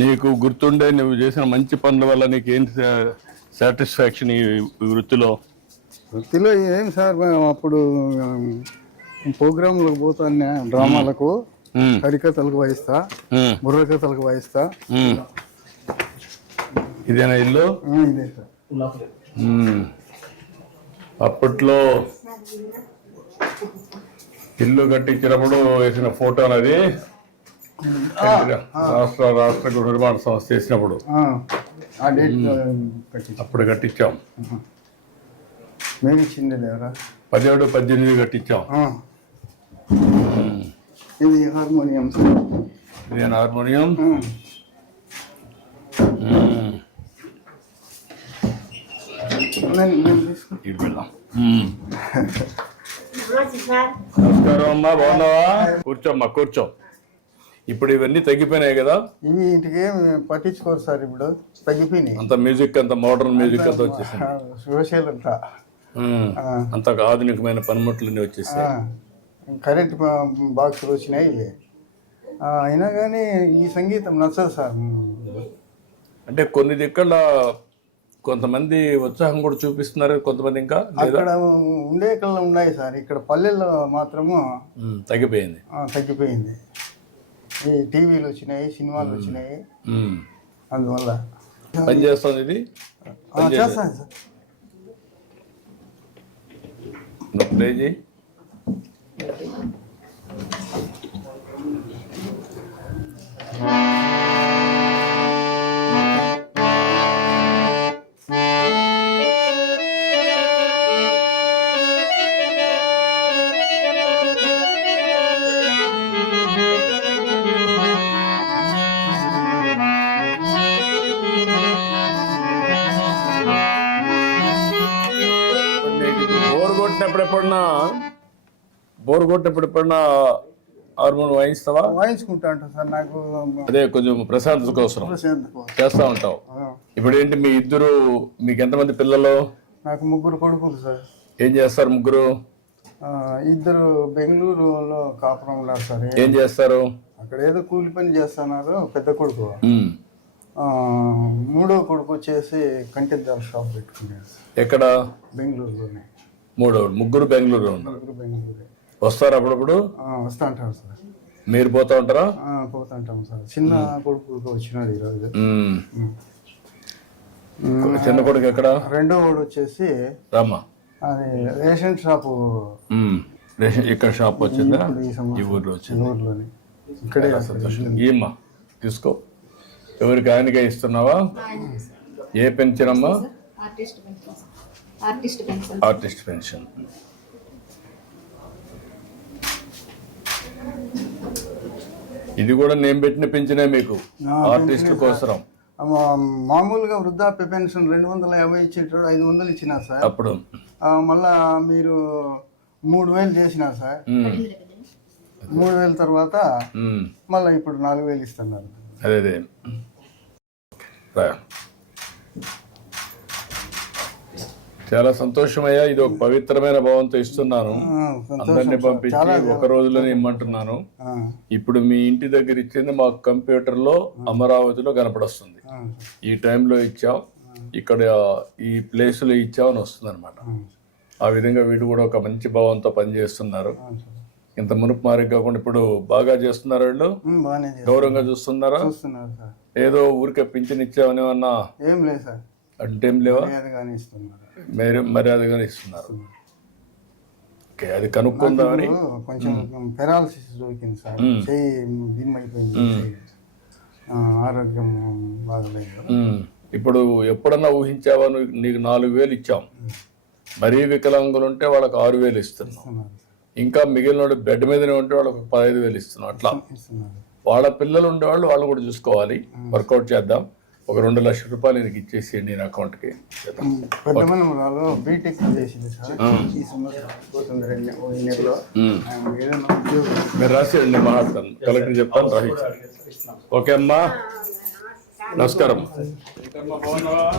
నీకు గుర్తుండే నువ్వు చేసిన మంచి పనుల వల్ల నీకు ఏంటి సాటిస్ఫాక్షన్ ఈ వృత్తిలో? వృత్తిలో ఏం సార్, అప్పుడు ప్రోగ్రాంలకు పోతాను, డ్రామాలకు, హరికథలకు వాయిస్తా, బుర్రకథలకు వాయిస్తా. ఇదేనా ఇల్లు? ఇదే సార్. అప్పట్లో ఇల్లు కట్టించినప్పుడు వేసిన ఫోటో అనేది రాష్ట్ర గృహ నిర్మాణ సంస్థ చేసినప్పుడు అప్పుడు కట్టించాం. మేము ఇచ్చింది లేవరా 17, 18 కట్టించాం. ఇది హార్మోనియం. ఇదేనా హార్మోనియం? ఇటు వెళ్దాం. నమస్కారం అమ్మా, బాగున్నావా? కూర్చోమ్మా, కూర్చో. ఇప్పుడు ఇవన్నీ తగ్గిపోయినాయి కదా? ఇవి ఇంటికి పట్టించుకోరు సార్, ఇప్పుడు తగ్గిపోయినాయి. అంత మ్యూజిక్, అంత మోడర్న్ మ్యూజిక్ అంతా వచ్చేసింది. సోషల్ అంతా అంత ఆధునికమైన పనిముట్లన్నీ వచ్చేసాయి. కరెంట్ బాక్సులు వచ్చినాయి. అయినా కానీ ఈ సంగీతం నచ్చదు సార్. అంటే కొన్ని దిక్కల కొంతమంది ఉత్సాహం కూడా చూపిస్తున్నారు, కొంతమంది ఇంకా అక్కడ ఉండే కళ్ళ ఉన్నాయి సార్. ఇక్కడ పల్లెల్లో మాత్రము తగ్గిపోయింది. ఈ టీవీలు వచ్చినాయి, సినిమాలు వచ్చినాయి, అందువల్ల పని చేస్తుంది. ఇది చేస్తాను సార్. ప్లే చేయి. బోర్ కొట్టినప్పుడు ఎప్పుడన్నా హార్మోన్ వాయిస్తావా? వాయించుకుంటా ఉంటాను సార్. నాకు అదే కొంచెం ప్రశాంతత కోసం చేస్తా ఉంటావు. ఇప్పుడు ఏంటి మీకు ఎంతమంది పిల్లలు? నాకు 3 కొడుకులు సార్. ఏం చేస్తారు ముగ్గురు? 2 బెంగళూరులో కాపురం ఉన్నారు సార్. ఏం చేస్తారు అక్కడ? ఏదో కూలి పని చేస్తున్నారు పెద్ద కొడుకు. 3వ కొడుకు వచ్చేసి కంటిద్దాల షాప్ పెట్టుకున్నాడు. ఎక్కడ? బెంగళూరులోనే. ముగ్గురు బెంగళూరులో ఉన్నారు. వస్తారు అప్పుడప్పుడు? వస్తా ఉంటారు సార్. మీరు పోతా ఉంటారా? పోతా ఉంటాం సార్. చిన్న కొడుకు వచ్చినాడు ఈరోజు. చిన్న కొడుకు ఎక్కడ? 2వ వాడు వచ్చేసి రామా, అది రేషన్ షాపు. ఇక్కడ షాప్ వచ్చిందా? ఈ ఊర్లో వచ్చింది. ఊర్లోనే ఇక్కడే. ఏమ్మా తీసుకో. ఎవరికి ఆయనకే ఇస్తున్నావా? ఏ పెన్షన్ అమ్మా? Artist pension. ఇది కూడా నేను పెట్టిన పెన్షనే మీకు, ఆర్టిస్టుల కోసం. మామూలుగా వృద్ధాప్య పెన్షన్ 250 ఇచ్చేటప్పుడు 500 ఇచ్చినా సార్. అప్పుడు మళ్ళా మీరు 3000 చేసినా సార్. 3000 తర్వాత మళ్ళీ ఇప్పుడు 4000 ఇస్తున్నారు. అదే చాలా సంతోషమయ్యా. ఇది ఒక పవిత్రమైన భావంతో ఇస్తున్నాను. అందరినీ పంపించి ఒక రోజులోనే ఇమ్మంటున్నాను. ఇప్పుడు మీ ఇంటి దగ్గర ఇచ్చింది మాకు కంప్యూటర్లో అమరావతిలో కనపడొస్తుంది. ఈ టైంలో ఇచ్చాం, ఇక్కడ ఈ ప్లేస్లో ఇచ్చావు అని వస్తుంది అనమాట. ఆ విధంగా వీడు కూడా ఒక మంచి భావంతో పనిచేస్తున్నారు. ఇంత మునుపు మారి కాకుండా ఇప్పుడు బాగా చేస్తున్నారు. వాళ్ళు గౌరవంగా చూస్తున్నారా? ఏదో ఊరికే పింఛన్ ఇచ్చామని ఏమన్నా? ఏం లేదు సార్. అంటే ఏం లేవా? మర్యాదగానే ఇస్తున్నారు. ఓకే, అది కనుక్కుందామని. కొంచెం పెరాలసిస్ దొరికింది సార్. చెయ్యి దిమ్మైపోయింది, ఆరోగ్యం బాగలేదు. ఇప్పుడు ఎప్పుడన్నా ఊహించావా? నీకు 4000 ఇచ్చాం. మరీ వికలాంగులు ఉంటే వాళ్ళకి 6000 ఇస్తున్నాం. ఇంకా మిగిలిన బెడ్ మీదనే ఉంటే వాళ్ళకి 15,000 ఇస్తున్నాం. అట్లా వాళ్ళ పిల్లలు ఉండేవాళ్ళు వాళ్ళు కూడా చూసుకోవాలి. వర్కౌట్ చేద్దాం. ఒక 2 లక్షల రూపాయలు నీకు ఇచ్చేసేయండి నేను అకౌంట్కి. మీరు రాసేయండి, మాట్లాడతాను, కలెక్టర్ చెప్తాను, రాయించాలి. ఓకే అమ్మా, నమస్కారం.